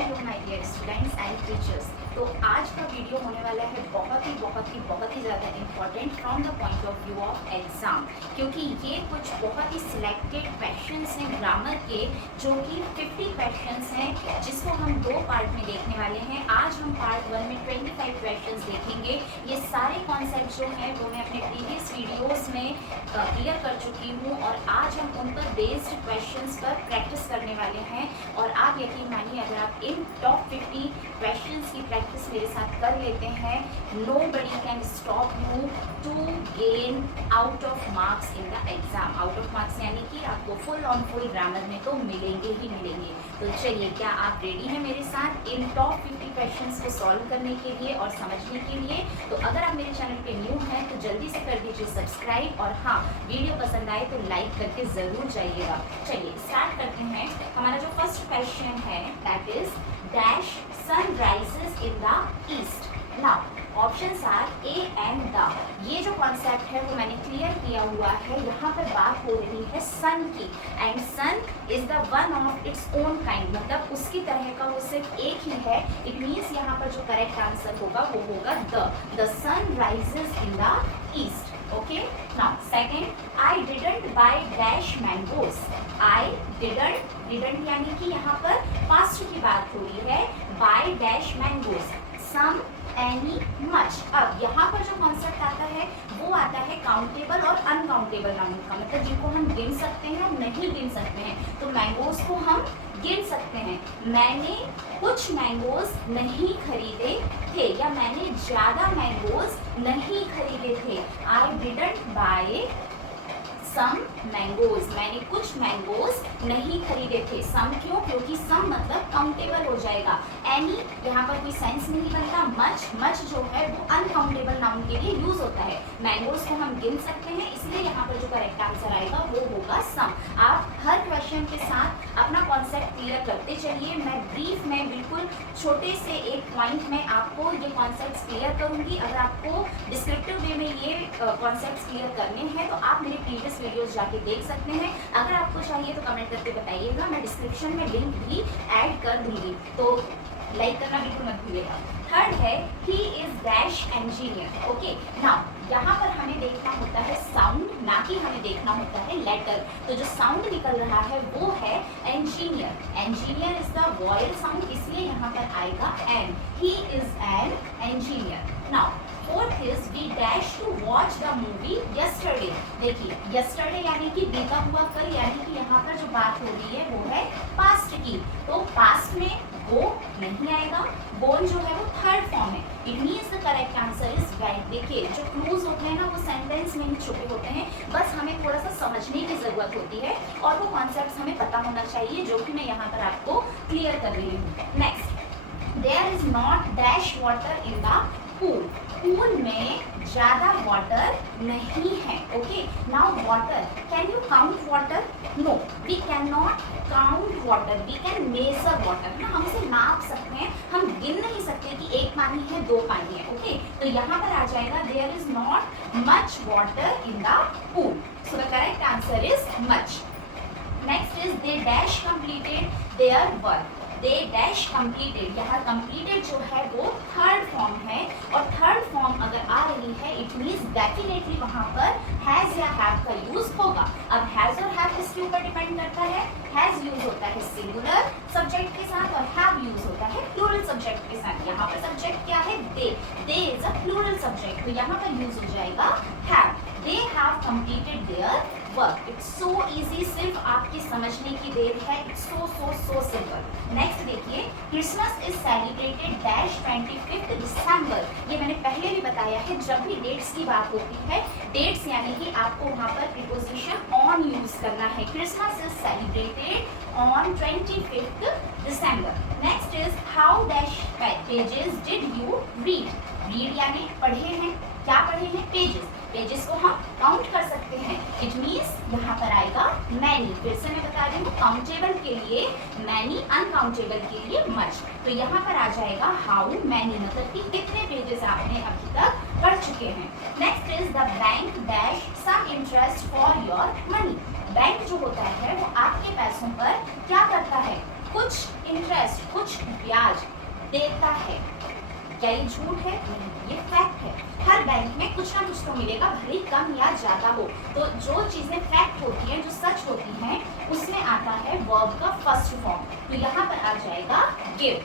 Hello my dear students and teachers. तो आज का वीडियो होने वाला है बहुत ही ज़्यादा important from the point of view of exam, क्योंकि ये कुछ बहुत ही सिलेक्टेड क्वेश्चंस हैं ग्रामर के, जो कि 50 क्वेश्चंस हैं, जिसको हम दो पार्ट में देखने वाले हैं। आज हम पार्ट 1 में 25 क्वेश्चंस देखेंगे। ये सारे कॉन्सेप्ट जो हैं वो मैं अपने प्रीवियस वीडियोस में क्लियर कर चुकी हूँ और आज हम उन पर बेस्ड क्वेश्चंस पर प्रैक्टिस करने वाले हैं। और आप यकीन मानिए, अगर आप इन टॉप 50 क्वेश्चंस की प्रैक्टिस मेरे साथ कर लेते हैं, nobody can stop you to gain out of marks in the exam. Out of marks यानी कि आपको फुल ऑन फुल ग्रामर में तो मिलेंगे ही मिलेंगे। तो चलिए, क्या आप रेडी हैं मेरे साथ इन टॉप 50 क्वेश्चंस को सॉल्व करने के लिए और समझने के लिए? तो अगर आप मेरे चैनल पे न्यू हैं तो जल्दी से कर दीजिए सब्सक्राइब, और हाँ, वीडियो पसंद आए तो लाइक करके ज़रूर जाइएगा। चलिए स्टार्ट करते हैं। हमारा जो फर्स्ट क्वेश्चन है that is dash sun rises in the east. Now options are A and the. ये जो कॉन्सेप्ट है वो मैंने क्लियर किया हुआ है। यहाँ पर बात हो रही है सन की, and sun is the one of its own kind, मतलब उसकी तरह का वो सिर्फ एक ही है। इट मीन्स यहाँ पर जो करेक्ट आंसर होगा वो होगा the sun rises in the east. Okay, now second, I didn't buy dash mangoes. I didn't यानी कि यहाँ पर पास्ट की बात हो रही है। Buy dash mangoes, some, any, much. अब यहाँ पर जो कॉन्सेप्ट आता है वो आता है काउंटेबल और अनकाउंटेबल नाउन का, मतलब जिनको हम गिन सकते हैं और नहीं गिन सकते हैं। तो मैंगोज को हम गिन सकते हैं। मैंने कुछ मैंगोज नहीं खरीदे थे, या मैंने ज़्यादा मैंगोज नहीं खरीदे थे। I didn't buy some mangoes, मैंने कुछ मैंगोज नहीं खरीदे थे। सम क्यों? क्योंकि सम मतलब काउंटेबल हो जाएगा। एनी यहाँ पर कोई सेंस नहीं बनता। मच जो है वो अनकाउंटेबल नाउन के लिए यूज होता है। मैंगोज को हम गिन सकते हैं, इसलिए यहाँ पर जो करेक्ट आंसर आएगा वो होगा सम। आप हर क्वेश्चन के साथ अपना कॉन्सेप्ट क्लियर करते चलिए। मैं ब्रीफ में बिल्कुल छोटे से एक पॉइंट में आपको ये कॉन्सेप्ट क्लियर करूंगी। अगर आपको डिस्क्रिप्टिव वे में ये कॉन्सेप्ट क्लियर करने हैं तो आप मेरे प्रीवियस वीडियोस जाके देख सकते हैं। अगर आपको चाहिए तो कमेंट करके बताइएगा, मैं डिस्क्रिप्शन में लिंक भी ऐड कर दूंगी, तो लाइक करना बिल्कुल मत भूलिएगा। थर्ड है he is dash engineer. Okay, now यहाँ पर हमें देखना होता है साउंड, ना कि हमें देखना होता है लेटर। तो जो साउंड निकल रहा है वो है engineer. Engineer is the vowel sound, इसलिए यहाँ पर आएगा an. He is an engineer. Now fourth is we dash to watch the movie yesterday. देखिए, यस्टरडे यानी कि बीता हुआ कल, यानी कि यहाँ पर जो बात हो रही है वो है पास्ट की। तो पास्ट में गो नहीं आएगा। गोन जो है वो थर्ड फॉर्म है। It means the correct answer is went. देखिए, जो क्लूज होते हैं ना वो सेंटेंस में ही छुपे होते हैं, बस हमें थोड़ा सा समझने की जरूरत होती है और वो कॉन्सेप्ट हमें पता होना चाहिए, जो कि मैं यहाँ पर आपको क्लियर कर रही हूँ। Next, there is not dash water in the pool. Pool में ज़्यादा वाटर नहीं है। Okay, now water, can you count water? No, we can not count water, we can measure water. ना, हम इसे नाप सकते हैं, हम गिन नहीं सकते कि एक पानी है दो पानी है। ओके, तो यहाँ पर आ जाएगा there is not much water in the pool. So the correct answer is much. Next is they dash completed their work. They dash completed, यहाँ कंप्लीटेड जो है वो थर्ड फॉर्म है, और थर्ड फॉर्म अगर आ रही है इट मीन्स डेफिनेटली वहाँ पर हैज़ या हैव का यूज होगा। अब हैज़ और हैव इसके ऊपर डिपेंड करता है। हैज़ यूज होता है सिंगुलर सब्जेक्ट के साथ और हैव यूज होता है प्लूरल सब्जेक्ट के साथ। यहाँ पर सब्जेक्ट क्या है? दे इज अ प्लूरल सब्जेक्ट, तो यहाँ पर यूज हो जाएगा have. They have completed their work. It's so easy, सिर्फ आपकी समझने की देर है। It's so simple. नेक्स्ट देखिए, क्रिसमस इज सेलिब्रेटेड डैश 25 दिसंबर। ये मैंने पहले भी बताया है, जब भी डेट्स की बात होती है, डेट्स यानी कि आपको वहाँ पर प्रीपोजिशन ऑन यूज करना है। Christmas is celebrated on 25 December. Next is how dash pages did you read. Read यानी पढ़े हैं। क्या पढ़े हैं? पेजेस। पेजेस को हम काउंट कर सकते हैं। इट मीन्स यहाँ पर आएगा मैनी। फिर से मैं बता रही हूँ, काउंटेबल के लिए मैनी, अनकाउंटेबल के लिए मच। तो यहाँ पर आ जाएगा हाउ मैनी, मतलब कि कितने पेजेस आपने अभी तक पढ़ चुके हैं। Next is the bank dash some interest for your money. Bank जो होता है वो आपके पैसों पर क्या करता है? कुछ इंटरेस्ट, कुछ ब्याज देता है। क्या ये झूठ है? नहीं, ये फैक्ट है। हर बैंक में कुछ ना कुछ तो मिलेगा, भले कम या ज्यादा हो। तो जो चीजें फैक्ट होती हैं, जो सच होती हैं, उसमें आता है वर्ब का फर्स्ट फॉर्म। तो यहाँ पर आ जाएगा गिव।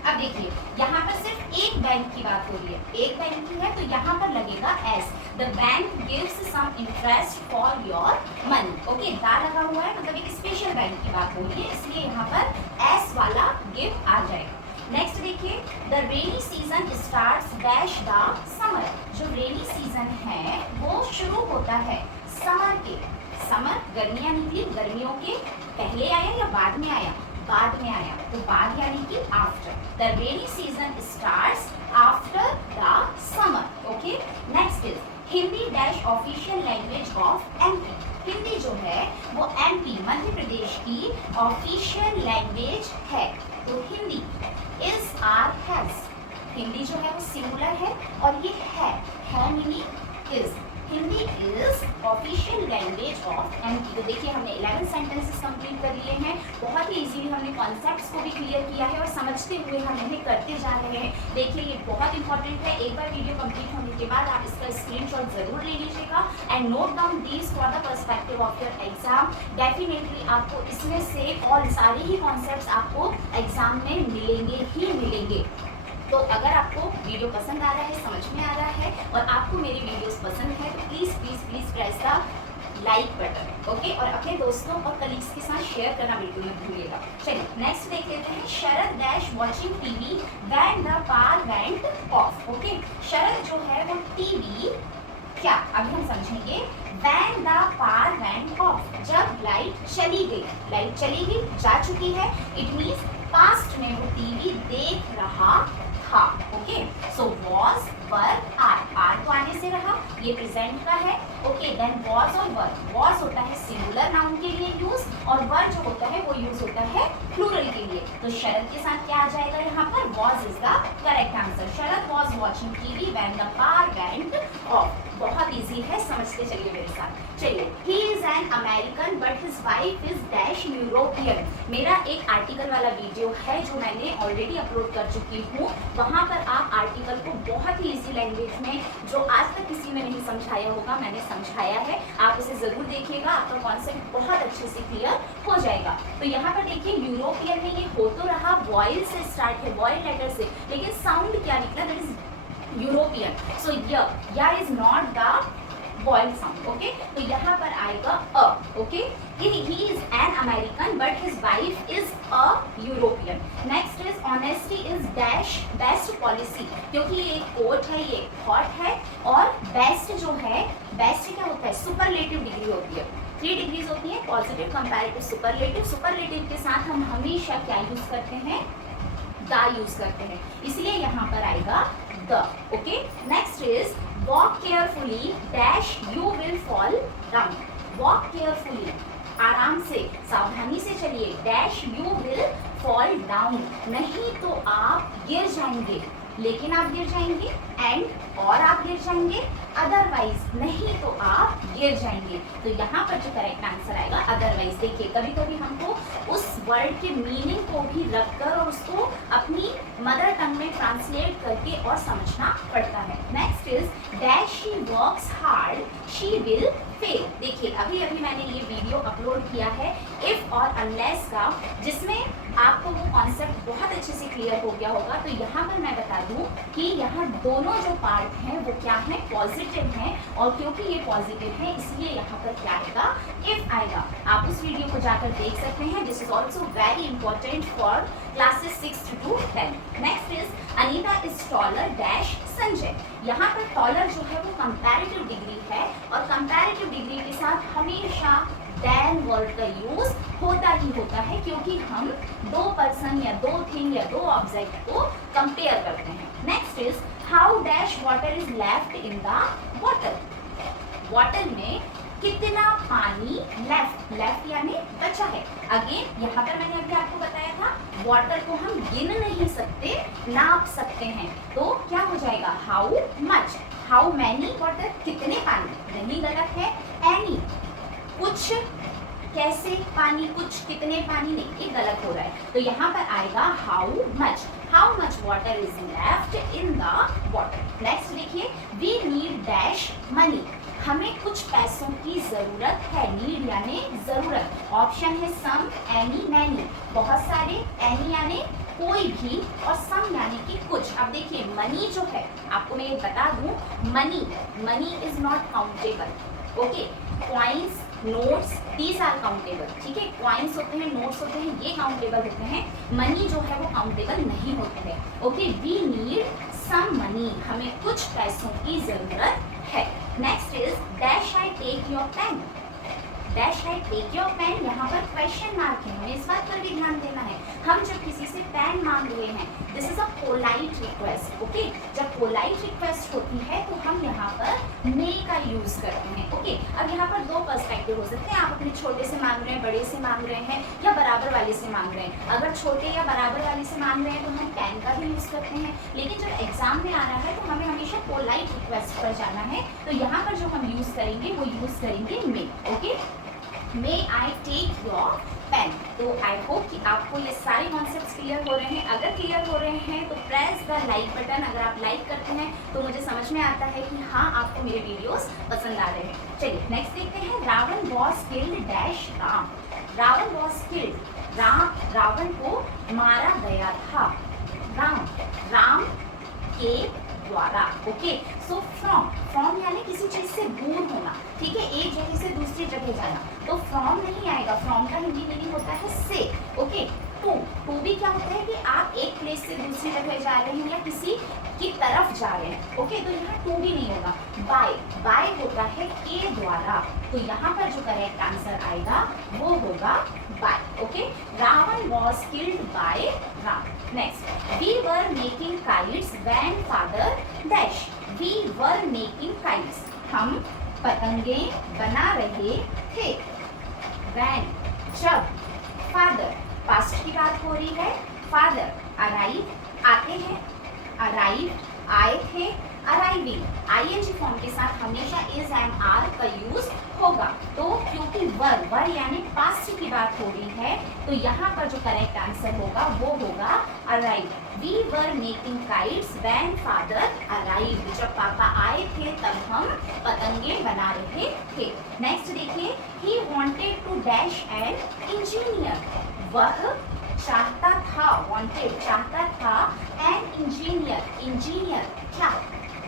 अब देखिए, यहाँ पर सिर्फ एक बैंक की बात हो रही है, एक बैंक की है, तो यहाँ पर लगेगा S. The bank gives some interest for your money. Okay, दा लगा हुआ है, मतलब एक स्पेशल बैंक की बात हो रही है, इसलिए यहाँ पर एस वाला गिव आ जाएगा। नेक्स्ट देखिए, the rainy season starts dash the summer. जो रेनी सीजन है वो शुरू होता है समर के। समर गर्मियां निकली, गर्मियों के पहले आया या बाद में आया? बाद में आया, तो बाद यानी कि after. The rainy season starts after the summer. Okay, next is Hindi dash official language of MP. Hindi जो है वो एमपी मध्य प्रदेश की ऑफिशियल लैंग्वेज है। तो Hindi is are has. Hindi जो है वो सिंगुलर है और ये है meaning is. Hindi is official language of MP. तो देखिए, हमने 11 सेंटेंसेस कंप्लीट कर लिए हैं। बहुत ही इजीली हमने कॉन्सेप्ट्स को भी क्लियर किया है और समझते हुए हम इन्हें करते जा रहे हैं। देखिए, ये बहुत इंपॉर्टेंट है। एक बार वीडियो कंप्लीट होने के बाद आप इसका स्क्रीनशॉट जरूर ले लीजिएगा and note down these for the perspective of your exam. Definitely आपको इसमें से और सारे ही कॉन्सेप्ट्स आपको एग्जाम में मिलेंगे ही मिलेंगे। तो अगर आपको वीडियो पसंद आ रहा है, समझ में आ रहा है और आपको मेरी वीडियोस पसंद है, तो please please please press the like button. Okay, और अपने दोस्तों और कलीग्स के साथ शेयर करना बिल्कुल मत भूलिएगा। चलिए नेक्स्ट देख लेते हैं। Sharad dash watching TV when the power went off. Okay, Sharad जो है वो टीवी, क्या अभी हम समझेंगे, when the power went off, जब लाइट चली गई। लाइट चली गई, जा चुकी है, इट मीन्स पास्ट में वो टीवी देख रहा था। Okay, so was were are तो आगे से रहा, ये प्रेजेंट का है। ओके, देन वॉज और वर। वॉज होता है सिंगुलर नाउन के लिए यूज और वर जो होता है वो यूज होता है प्लूरल के लिए। तो शरद के साथ क्या आ जाएगा यहाँ पर? Was is the correct answer. Sharad was watching TV when the power went of. बहुत इजी है, समझते चलिए मेरे साथ। चलिए, ही is an American but his wife is dash European. मेरा एक आर्टिकल वाला वीडियो है जो मैंने ऑलरेडी अपलोड कर चुकी हूँ। वहाँ पर आप आर्टिकल को बहुत ही इजी लैंग्वेज में, जो आज तक किसी ने नहीं समझाया होगा, मैंने समझाया है। आप उसे जरूर देखिएगा, आपका कॉन्सेप्ट बहुत अच्छे से क्लियर हो जाएगा। तो यहाँ पर देखिए, यूरोपियन में ये हो तो रहा वॉइल से स्टार्ट है, वॉइल लेटर से, लेकिन साउंड क्या निकला? That is European. So ya is not the vowel sound. Okay, तो यहाँ पर आएगा a. Okay, he is an American but his wife is a European. Next is honesty is dash best policy. क्योंकि ये एक coat है, ये thought है, और बेस्ट जो है, बेस्ट क्या होता है? सुपरलेटिव डिग्री होती है। 3 डिग्रीज होती है, पॉजिटिव, कंपैरेटिव, सुपरलेटिव। सुपरलेटिव के साथ हम हमेशा क्या यूज करते हैं? द यूज करते हैं, इसलिए यहाँ पर आएगा the. Okay, next is walk carefully dash you will fall down. Walk carefully, आराम से, सावधानी से चलिए, dash you will fall down, नहीं तो आप गिर जाएंगे। लेकिन आप गिर जाएंगे, एंड और आप गिर जाएंगे, अदरवाइज नहीं तो आप गिर जाएंगे। तो यहाँ पर जो करेक्ट आंसर आएगा अदरवाइज। देखिए, कभी कभी हमको उस वर्ड के मीनिंग को भी रखकर और उसको अपनी मदर टंग में ट्रांसलेट करके और समझना पड़ता है। Next is dash she works hard she will fail. देखिए, अभी अभी मैंने ये वीडियो अपलोड किया है इफ और अनलेस का, जिसमें आपको वो कॉन्सेप्ट बहुत अच्छे से क्लियर हो गया होगा। तो यहाँ पर मैं बता दूं कि यहाँ दोनों जो पार्ट हैं वो क्या है? पॉजिटिव हैं, और क्योंकि ये पॉजिटिव है इसलिए यहाँ पर क्या आएगा? इफ आएगा। आप उस वीडियो को जाकर देख सकते हैं। This is also very important for classes 6 to 10। Next is Anita is taller dash Sanjay. यहाँ पर टॉलर जो है वो कंपैरेटिव डिग्री है, और कंपैरेटिव डिग्री के साथ हमेशा देन वर्ड का यूज होता ही होता है, क्योंकि हम दो पर्सन या दो थिंग या दो ऑब्जेक्ट को कंपेयर करते हैं। Next is how dash water is left in the bottle. Bottle में कितना पानी लेफ्ट, लेफ्ट यानी बचा है। अगेन यहाँ पर मैंने अभी आपको बताया था, वाटर को हम गिन नहीं सकते, नाप सकते हैं। तो क्या हो जाएगा? How much, how many water, कितने पानी, नहीं गलत है। एनी, कुछ कैसे पानी, कुछ, कितने पानी, नहीं, ये गलत हो रहा है। तो यहाँ पर आएगा how much water is left in the water. Next देखिए, वी नीड डैश मनी, हमें कुछ पैसों की जरूरत है। नीड यानी जरूरत। ऑप्शन है सम, एनी, मैनी, बहुत सारे, एनी यानी कोई भी, और सम यानी कि कुछ। अब देखिए मनी जो है, आपको मैं ये बता दूं, money is not countable. Okay, coins, notes, these are countable. ठीक है, कॉइन्स होते हैं, नोट्स होते हैं, ये काउंटेबल होते हैं। मनी जो है वो काउंटेबल नहीं होते हैं। Okay, we need some money, हमें कुछ पैसों की जरूरत है। Next is dash I take your pen, dash I take your pen, यहाँ पर क्वेश्चन मार्क है, हमें इस बात पर भी ध्यान देना है। हम जब किसी से पेन मांग रहे हैं, this is a polite request. Okay, जब पोलाइट रिक्वेस्ट होती है तो हम यहाँ पर मे का यूज करते हैं। ओके, अब यहाँ पर दो पर्सपेक्टिव हो सकते हैं, आप अपने छोटे से मांग रहे हैं, बड़े से मांग रहे हैं, या बराबर वाले से मांग रहे हैं। अगर छोटे या बराबर वाले से मांग रहे हैं तो हम पेन का भी यूज करते हैं, लेकिन जब एग्जाम में आना है तो हमें हमेशा पोलाइट रिक्वेस्ट पर जाना है। तो यहाँ पर जो हम यूज करेंगे वो यूज करेंगे may. Okay, may I take your pen. तो आई होप कि आपको ये सारे कॉन्सेप्ट्स क्लियर हो रहे हैं। अगर क्लियर हो रहे हैं तो प्रेस द लाइक बटन। अगर आप लाइक करते हैं तो मुझे समझ में आता है कि हाँ, आपको मेरे वीडियोस पसंद आ रहे हैं। चलिए नेक्स्ट देखते हैं, Ravan was killed dash Ram, Ravan was killed, Ravan को मारा गया था राम के द्वारा। ओके, सो फ्रॉम यानी किसी चीज से दूर होना। ठीक है, एक जगह से दूसरी जगह जाना, तो फ्रॉम नहीं आएगा। फ्रॉम का हिंदी मीनिंग होता है से। ओके, टू भी क्या होता है कि आप एक प्लेस से दूसरी जगह जा रहे हैं या किसी की तरफ जा रहे हैं। ओके, तो यहाँ टू भी नहीं होगा। बाय होता है के द्वारा, तो यहाँ पर जो करेक्ट आंसर आएगा वो होगा by. Okay, Ravan was killed by Ram. Next, we were making kites when father dash, we were making kites, हम पतंगे बना रहे थे। व्हेन जब, फादर पास्ट की बात हो रही है, फादर अराइव आते हैं, अराइव आए थे, अराइविंग आईएनजी फॉर्म के साथ हमेशा इज एंड आर का यूज होगा। तो क्योंकि वर यानी पास्ट की बात हो रही है, तो यहाँ पर जो करेक्ट आंसर होगा वो होगा arrive. We were making kites when father arrived, जब पापा आए थे तब हम पतंगे बना रहे थे। नेक्स्ट देखिए, he wanted to dash an engineer, वह चाहता था, वांटेड चाहता था, एन इंजीनियर क्या,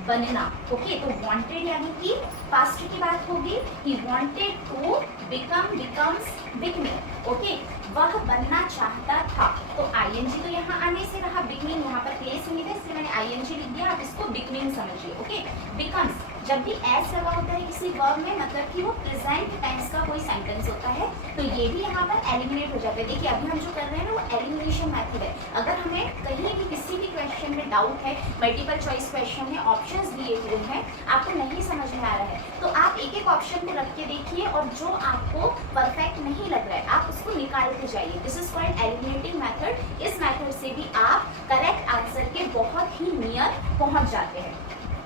बनना। ओके, तो वांटेड यानी कि पास्ट की बात होगी, ही wanted to becomes becoming. Okay, वह बनना चाहता था, तो आईएनजी तो यहाँ आने से रहा, बिकमिंग यहाँ पर प्लेस नहीं था इसलिए मैंने आईएनजी लिख दिया, आप इसको बिकमिंग समझिए। ओके, बिकम्स जब भी एस लगा होता है किसी वर्ब में, मतलब कि वो प्रेजेंट टेंस का कोई सेंटेंस होता है, तो ये भी यहाँ पर एलिमिनेट हो जाता है। देखिए अभी हम जो कर रहे हैं ना वो एलिमिनेशन मेथड है। अगर हमें कहीं भी किसी भी क्वेश्चन में डाउट है, मल्टीपल चॉइस क्वेश्चन है, ऑप्शंस दिए हुए हैं, आपको नहीं समझ में आ रहा है, तो आप एक एक ऑप्शन को रख के देखिए और जो आपको परफेक्ट नहीं लग रहा है आप उसको निकालते जाइए। This is called eliminating method. इस मेथड से भी आप करेक्ट आंसर के बहुत ही नियर पहुंच जाते हैं।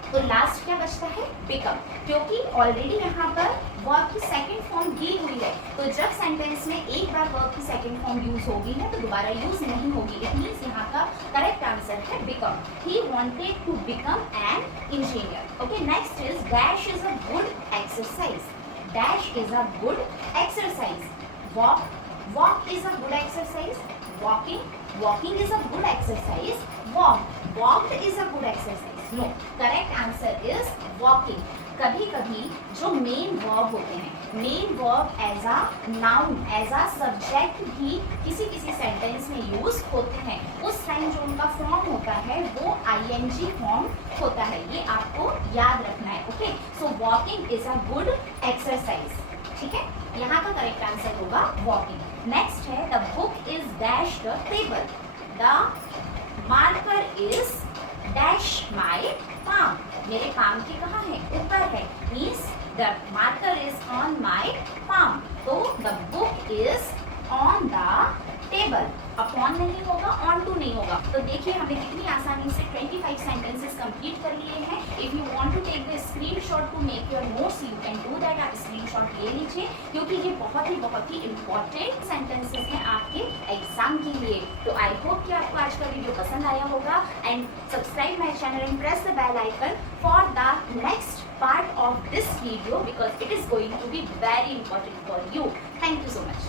तो लास्ट क्या बचता है, बिकम, क्योंकि ऑलरेडी यहाँ पर वर्ब की सेकंड फॉर्म दी हुई है, तो जब सेंटेंस में एक बार वर्ब की सेकंड फॉर्म यूज होगी है तो दोबारा यूज नहीं होगी। इट मींस यहाँ का करेक्ट आंसर है become. He wanted to become an engineer. Okay, next is dash is a good exercise, dash is a good exercise, walk is a good exercise, walking is a good exercise, walked is a good exercise. No, correct answer is walking. कभी कभी जो main verb होते हैं, main verb as a noun, as a subject भी किसी किसी sentence में use होते हैं। उस टाइम जो उनका फॉर्म होता है वो आईएनजी फॉर्म होता है, ये आपको याद रखना है। Okay, so walking is a good exercise. ठीक है, यहाँ का करेक्ट आंसर होगा वॉकिंग। नेक्स्ट है the book is dash the table, the marker is dash my palm, मेरे पाम के कहाँ है, ऊपर है, means the marker is on my palm, तो the book is on the table. Upon नहीं होगा, ऑन टू नहीं होगा, होगा। तो देखिए हमने कितनी आसानी से 25 सेंटेंसेस कंप्लीट कर लिए हैं। If you want to take the screenshot to make your notes you can do that. आप स्क्रीनशॉट ले लीजिए क्योंकि ये बहुत ही इम्पॉर्टेंट सेंटेंसेस हैं आपके एग्जाम के लिए। तो आई होप कि आपको आज का वीडियो पसंद आया होगा and subscribe my channel and press the bell icon for the next part of this video because it is going to be very important for you. Thank you so much.